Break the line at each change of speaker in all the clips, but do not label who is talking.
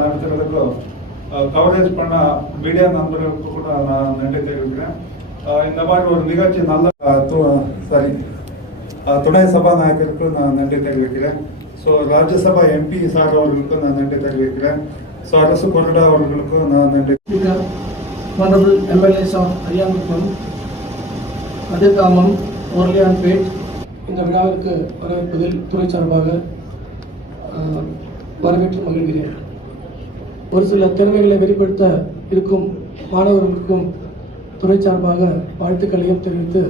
நடத்துறதுக்கு கவரேஜ் பண்ண மீடியா நண்பர்களுக்கு கூட நான் நன்றி தெரிவிக்கிறேன். இந்த மாதிரி ஒரு நிகழ்ச்சி நல்ல சாரி துணை சபாநாயகருக்கும் நான் நன்றி தெரிவிக்கிறேன். ஸோ ராஜ்யசபா எம்பி சார் அவர்களுக்கும் நான் நன்றி தெரிவிக்கிறேன். ஸோ அரசு கொறடா அவர்களுக்கும் நான் நன்றி
Speaker, honorable MLAs of அதிர்காமம் ஓர்லியான்பேட் இந்த விழாவிற்கு வரவேற்பதில் துறை சார்பாக வரவேற்று மகிழ்கிறேன். ஒரு சில திறமைகளை வெளிப்படுத்த இருக்கும் மாணவர்களுக்கும் துறை சார்பாக வாழ்த்துக்களையும் தெரிவித்து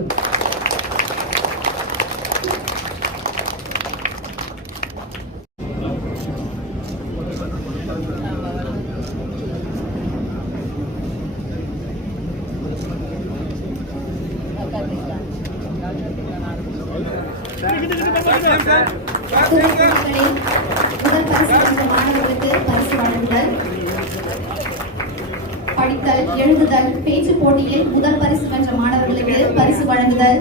முதல் பரிசு வென்ற மாணவர்களுக்கு பரிசு வழங்குதல் படித்தல் எழுதுதல் பேச்சு போட்டியில் முதல் பரிசு வென்ற மாணவர்களுக்கு பரிசு வழங்குதல்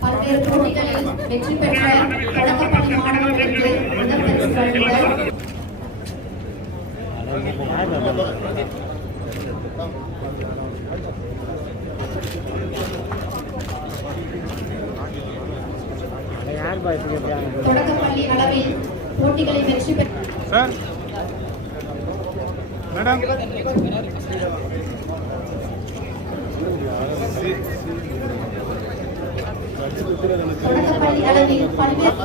பல்வேறு போட்டிகளில் வெற்றி பெற்ற தொடக்கப்பள்ளி மாணவர்களுக்கு முதல் பரிசு வழங்குதல் Thank you. தொடக்கப்பள்ளி அளவில் போட்டிகளில் வெற்றி பெற்ற
மேடம்
தொடக்கப்பள்ளி அளவில் பல்வேறு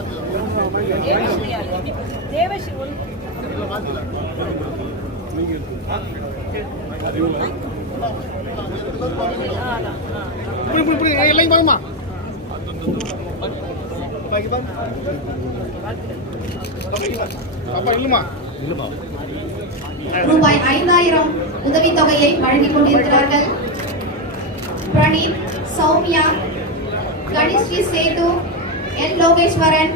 ரூபாய் ஐந்தாயிரம் உதவித்தொகையை வழங்கிக் கொண்டிருக்கிறார்கள். Praneeth Sowmya Ganishree Sethu N Lokeswaran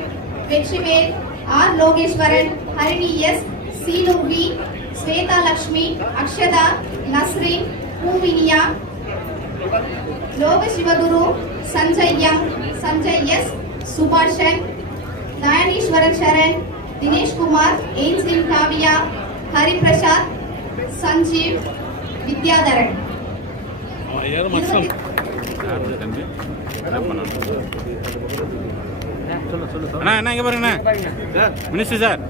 Vetrivel R Lokeswaran Harini S Seenu V Swetha Lakshmi Akshatha Nasreen Pooviniya Loga Sivaguru Sanjay M Sanjay S Subashan Nayaneeswaran Saran Dineshkumar Angeline Kavya Hariprasad Sanjeev Vidyatharan
அண்ணா என்ன இங்க பாருங்கண்ணா. Minister sir